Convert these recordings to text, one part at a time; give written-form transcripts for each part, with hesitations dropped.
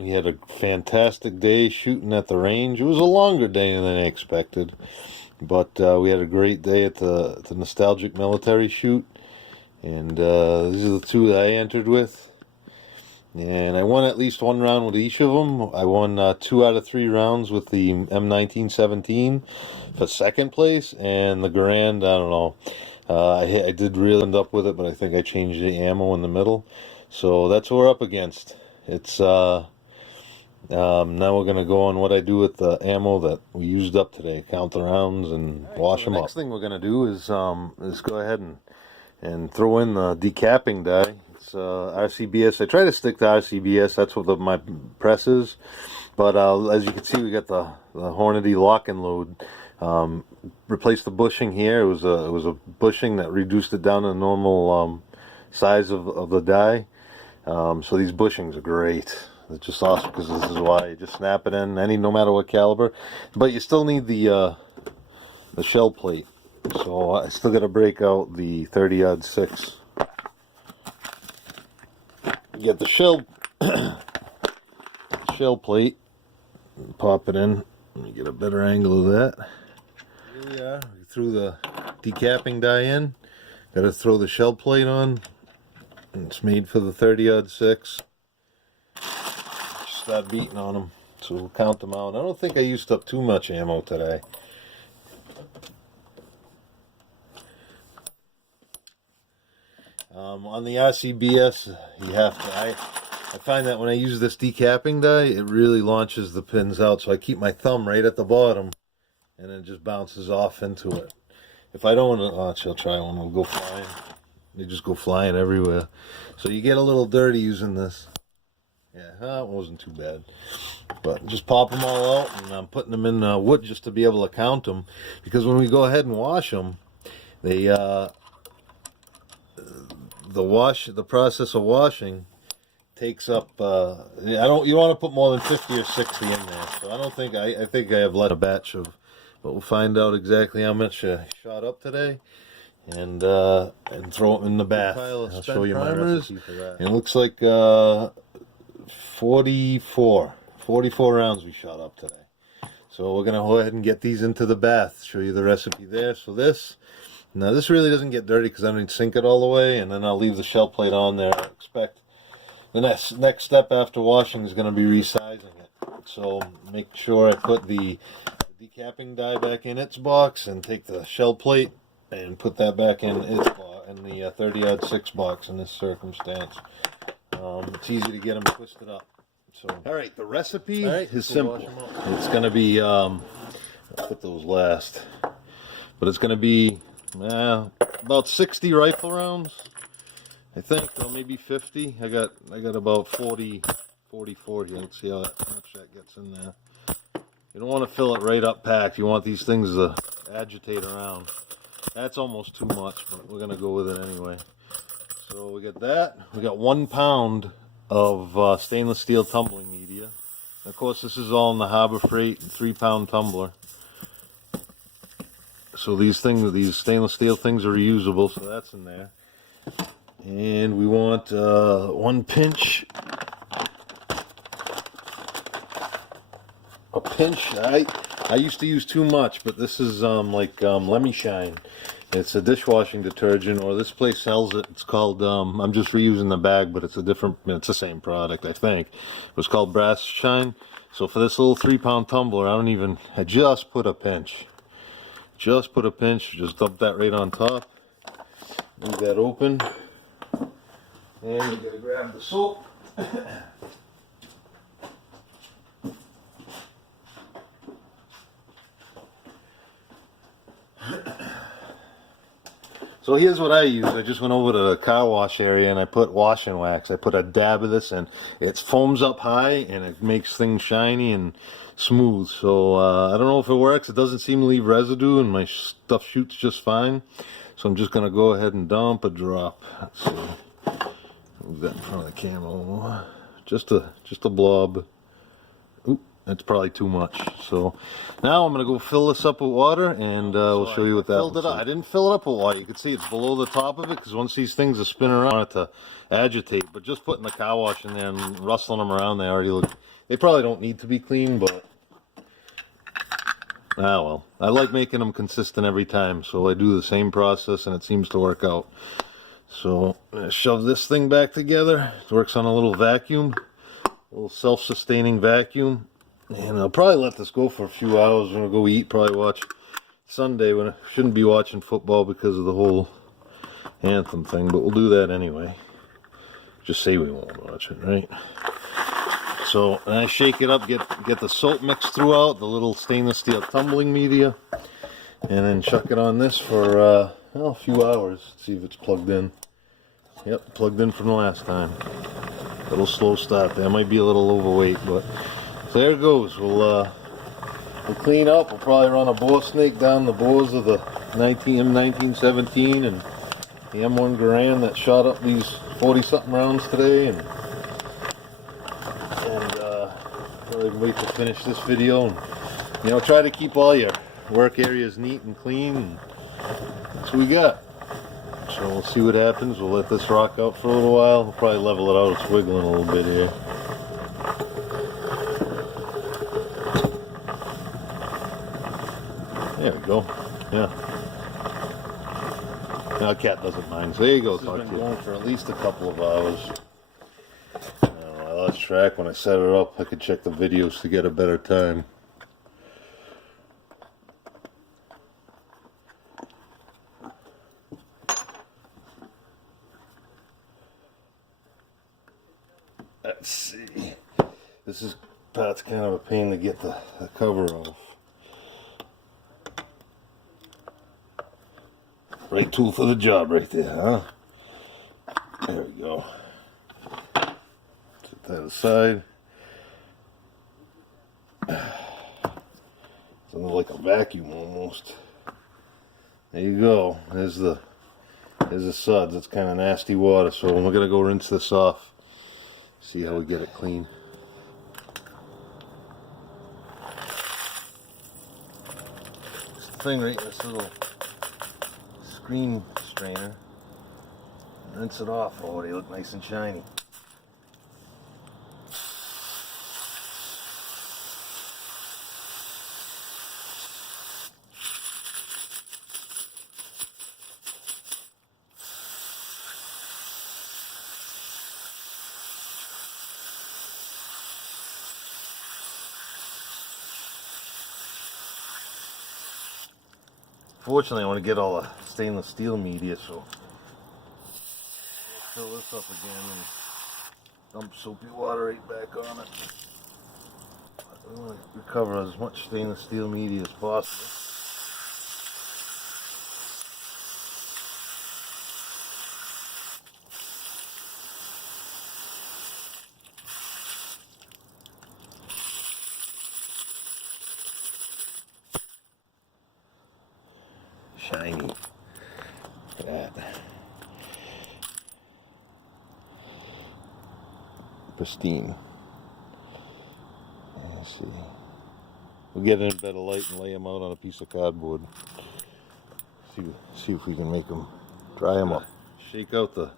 We had a fantastic day shooting at the range. It was a longer day than I expected, but we had a great day at the nostalgic military shoot, and these are the two that I entered with. And I won at least one round with each of them. I won 2 out of 3 rounds with the M1917 for second place, and the Garand, I don't know. I did really end up with it, but I think I changed the ammo in the middle. So that's what we're up against. It's now we're going to go on what I do with the ammo that we used up today. Count the rounds and wash them up. The next thing we're going to do is go ahead and throw in the decapping die. It's RCBS. I try to stick to RCBS. That's what my press is. But as you can see, we got the Hornady lock and load. Replaced the bushing here. It was a bushing that reduced it down to the normal size of the die. So these bushings are great. They're just awesome because this is why you just snap it in no matter what caliber. But you still need the shell plate. So I still got to break out the 30-06. You get the shell plate, pop it in. Let me get a better angle of that. Here we are. We threw the decapping die in. Got to throw the shell plate on. It's made for the 30-06. Start beating on them, so we'll count them out. I don't think I used up too much ammo today. On the RCBS, you have to. I find that when I use this decapping die, it really launches the pins out. So I keep my thumb right at the bottom, and it just bounces off into it. If I don't, I'll try one. It'll go flying. They just go flying everywhere. So you get a little dirty using this. Yeah, it wasn't too bad. But just pop them all out, and I'm putting them in wood just to be able to count them. Because when we go ahead and wash them, they the process of washing takes up. You don't want to put more than 50 or 60 in there. So I think I have left a batch of. But we'll find out exactly how much I shot up today. And throw them in the bath. I'll show you my recipe for that. It looks like 44 rounds we shot up today. So we're gonna go ahead and get these into the bath. Show you the recipe there. So this really doesn't get dirty because I don't sink it all the way, and then I'll leave the shell plate on there. I expect the next step after washing is going to be resizing it. So make sure I put the decapping die back in its box and take the shell plate and put that back in its box, in the 30-06 box in this circumstance. It's easy to get them twisted up. So, all right, the recipe is simple. It's going to be, I'll put those last, but it's going to be about 60 rifle rounds, I think, or maybe 50. I got about 44 here. Let's see how much that gets in there. You don't want to fill it right up packed. You want these things to agitate around. That's almost too much, but we're going to go with it anyway. So we got that. We got 1 pound of stainless steel tumbling media. And of course, this is all in the Harbor Freight 3-pound tumbler. So these stainless steel things are reusable, so that's in there. And we want 1 pinch. A pinch. I used to use too much, but this is Lemmy Shine. It's a dishwashing detergent, or this place sells it. It's called, I'm just reusing the bag, but it's the same product, I think. It was called Brass Shine. So for this little 3-pound tumbler, I just put a pinch. Just put a pinch, just dump that right on top. Move that open. And you gotta grab the soap. So here's what I use. I just went over to the car wash area and I put wash and wax. I put a dab of this and it foams up high and it makes things shiny and smooth. So I don't know if it works. It doesn't seem to leave residue and my stuff shoots just fine. So I'm just going to go ahead and dump a drop. Let's see. Move that in front of the camera. Just a blob. Oop. That's probably too much. So now I'm going to go fill this up with water and we'll show you what that looks like. I didn't fill it up with water. You can see it's below the top of it because once these things are spinning around, I want it to agitate. But just putting the car wash in there and rustling them around, they already look They probably don't need to be clean, but ah well. I like making them consistent every time, so I do the same process and it seems to work out. So I'm going to shove this thing back together. It works on a little vacuum, a little self-sustaining vacuum. And I'll probably let this go for a few hours. I'm going to go eat, probably watch Sunday when I shouldn't be watching football because of the whole anthem thing, but we'll do that anyway. Just say we won't watch it, right? So, and I shake it up, get the soap mixed throughout, the little stainless steel tumbling media, and then chuck it on this for a few hours. See if it's plugged in. Yep, plugged in from the last time. A little slow start there. Might be a little overweight, but so there it goes. We'll clean up. We'll probably run a bore snake down the bores of the M1917 and the M1 Garand that shot up these 40-something rounds today, and probably wait to finish this video and try to keep all your work areas neat and clean. And that's what we got. So we'll see what happens. We'll let this rock out for a little while. We'll probably level it out. It's wiggling a little bit here. There we go. Yeah. Now cat doesn't mind. So there you go. This has been going for at least a couple of hours. I lost track when I set it up. I could check the videos to get a better time. Let's see. This part's kind of a pain to get the cover off. Right tool for the job right there, huh? There we go. Set that aside. It's like a vacuum almost. There you go. There's the suds. It's kind of nasty water, so we're gonna go rinse this off. See how we get it clean. This thing right in this little screen strainer. Rinse it off. Oh, they look nice and shiny. Fortunately, I want to get all the stainless steel media, so fill this up again and dump soapy water right back on it. I want to recover as much stainless steel media as possible. Shiny. Look at that. Pristine. Let's see. We'll get in a better light and lay them out on a piece of cardboard. See if we can make them, dry them up. Shake out the,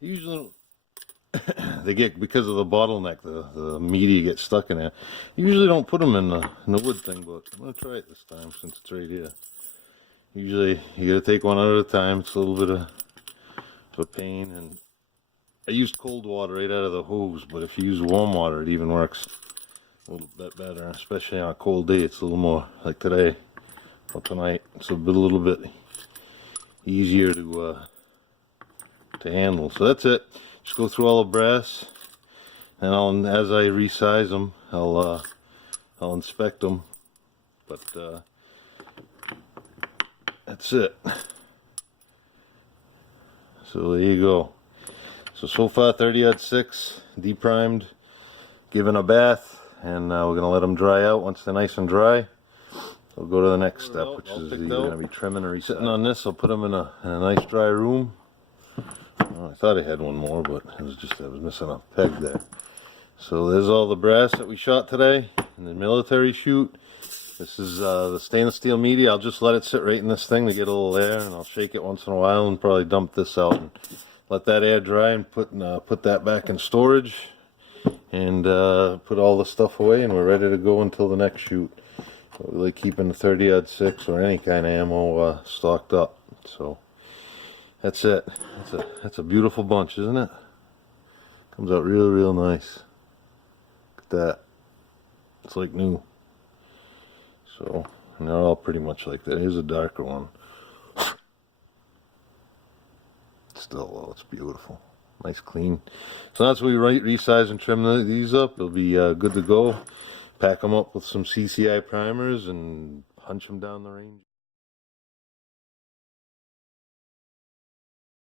usually they get, because of the bottleneck, the media gets stuck in there. Usually don't put them in the wood thing, but I'm going to try it this time since it's right here. Usually you gotta take one at a time. It's a little bit of a pain, and I used cold water right out of the hose, but if you use warm water it even works a little bit better, especially on a cold day. It's a little more like today or tonight. It's a little bit easier to handle. So that's it. Just go through all the brass, and as I resize them, I'll inspect them. But that's it. So there you go. So far 30-06, deprimed, given a bath, and we're going to let them dry out. Once they're nice and dry, we'll go to the next step, which is either going to be trimming or sitting on this. I'll put them in a nice dry room. Oh, I thought I had one more, but I was missing a peg there. So there's all the brass that we shot today in the military shoot. This is the stainless steel media. I'll just let it sit right in this thing to get a little air, and I'll shake it once in a while and probably dump this out and let that air dry and put that back in storage. and put all the stuff away, and we're ready to go until the next shoot. We like keeping the 30-06 or any kind of ammo stocked up. So that's it. That's a beautiful bunch, isn't it? Comes out real nice. Look at that. It's like new. So, and they're all pretty much like that. Here's a darker one. Still, oh, it's beautiful. Nice clean. So that's what we resize and trim these up. They'll be good to go. Pack them up with some CCI primers and punch them down the range.